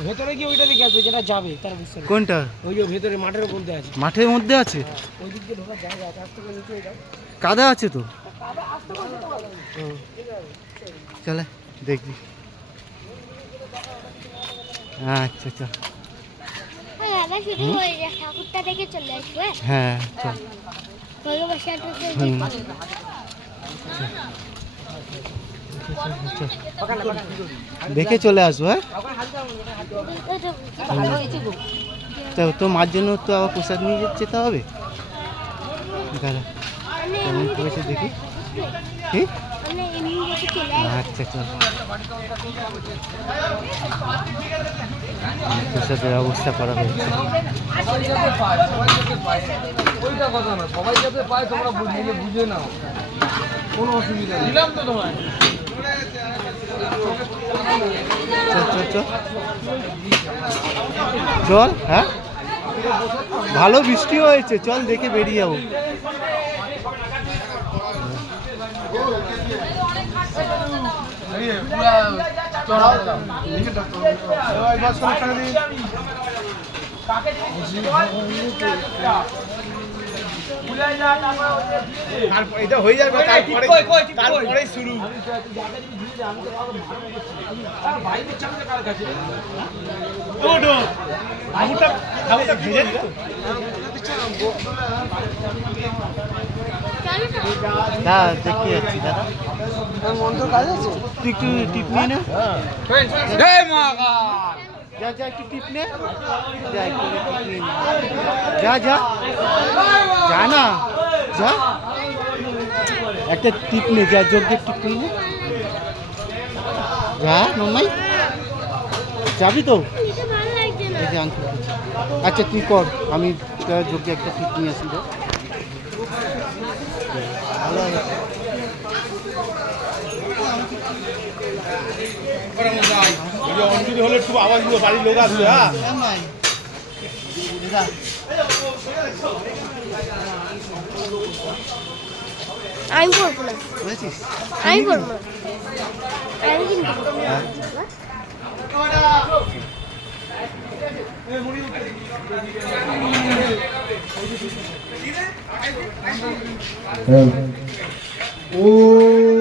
ভেতরে গিয়ে ওইটা দেখে আসবে যেটা যাবে তার বুঝতে কোনটা? ওই যে ভেতরে মাঠের মধ্যে আছে। মাঠের মধ্যে আছে? ওই দিক দিয়ে ঢোকার জায়গা আছে আস্তে করে নিচে যাও কাদা আছে তো? চলে দেখবি। আচ্ছা আচ্ছা। হ্যাঁ ওই চলে হ্যাঁ? চল। দেখে চলে আসব হ্যাঁ? তো মার জন্য তো আবার প্রসাদ নিয়ে যেতে হবে? দেখি। আচ্ছা চল। প্রসাদের ব্যবস্থা করা হয়েছে। সবাই যাতে পায় তোমরা বুঝে নাও। কোনো অসুবিধা নেই। দিলাম তো তোমায়। চল হ্যাঁ? ভালো বৃষ্টি হয়েছে চল দেখে বেরিয়ে যাব। এটা হয়ে যাবে তারপরে তারপরে শুরু। হ্যাঁ? দেখতে যাচ্ছি দাদা। মন্ত্র কাজ আছে? তুই একটু টিপ নিয়ে নে। যা যা একটু টিপ নে যা একটু টিপ নিয়ে নে। যা যা যা না যা একটা টিপ নে যা যোগ্যের টিপ নিয়ে নে যা নন্নাই যাবি তো এটা ভালো লাগছে না এই যে আনতে বলেছি। আচ্ছা তুই কর আমি তোর যোগ্য একটা টিপ নিয়ে আসি রে। ভালো হবে। অঞ্জলি হলে একটু আওয়াজ দিও বাড়ির লোক আসবে হ্যাঁ? আমি পড়ব না। আমি পড়ব আমি কিন্তু ওম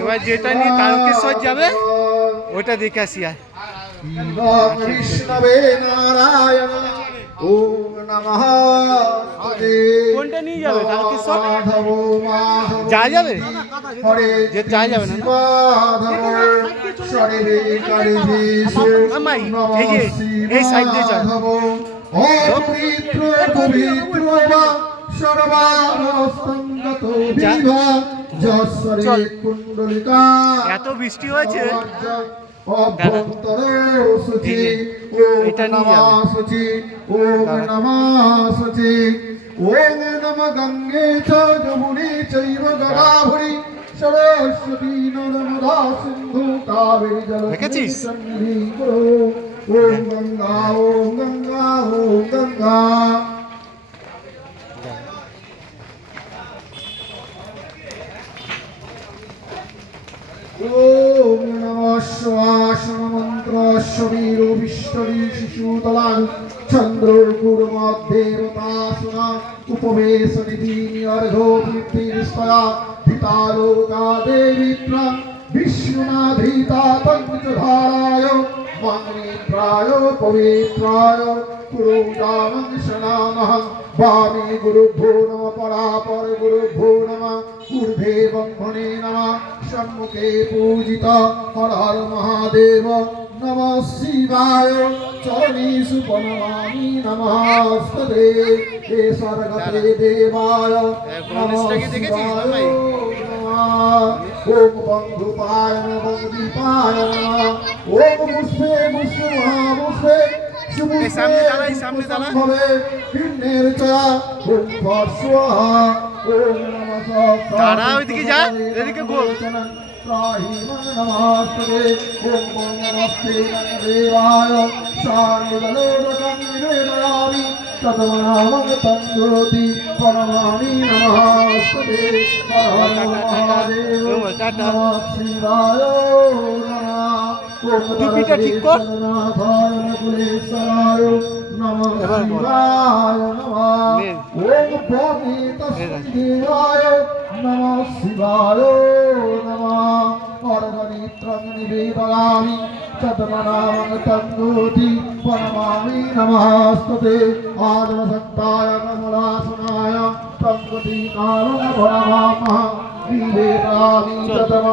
এবার যেটা নিয়ে তারকেশ্বর যাবে, ওটা দেখে আসি আর। ওম নমঃ কোনটা নিয়ে যাবে? তারকেশ্বর যা যাবে? যে যা যাবে না এই side দিয়ে। পবিত্র পবিত্র এত বৃষ্টি হয়েছে। অভ্যন্তরে শুচি ওম নমঃ। শুচি ওম। নমঃ শুচি ওম নম গঙ্গে চ যমুনে চৈব গদাভরি সরস্বতী নর্মদা সিন্ধু কাবেরী জল দেখেছিস? ওম গঙ্গা ওম গঙ্গা ওম গঙ্গা। ওম নমঃ শ্বাসন মন্ত্র শরীর বিশ্বরী শিশুতলাং চন্দ্র কুর্মদেবতাসুনা উপবেশ নিধি অর্ঘো পৃথিবীস্তয়া ধিতালোকা দেবিত্রা বিষ্ণুনাধীতা পঞ্চধারায় মন্ত্রায় পবিত্রায় পুরোদামং শনামহং বামে গুরুভ্যো নম সম্মুখে পূজিত হর হর মহাদেব নম শিবায়। চরণেষু প্রণমামি নমস্তে হে স্বর্গতে দেবায় নম শিবায়। ওম বন্ধুপায় নম নম। ওম মুষ্পে মুষ্পে মহামুষ্পে এই সামনে দাঁড়া, এই সামনে দাঁড়া। দাঁড়া, ওইদিকে যা, এদিকে ঘোর। দেবায় টুপিটা ঠিক কর। এবার বল। নমঃ শিবায় নমঃ অর্গনিত্রং নিবেদয়ামি চতমনামং তঙ্গোতি পরমামি নমস্তুতে আদরসত্তায় কমলাসনায় তঙ্গতি কারণ ভরমামহ নিবেদয়ামি চতমনামং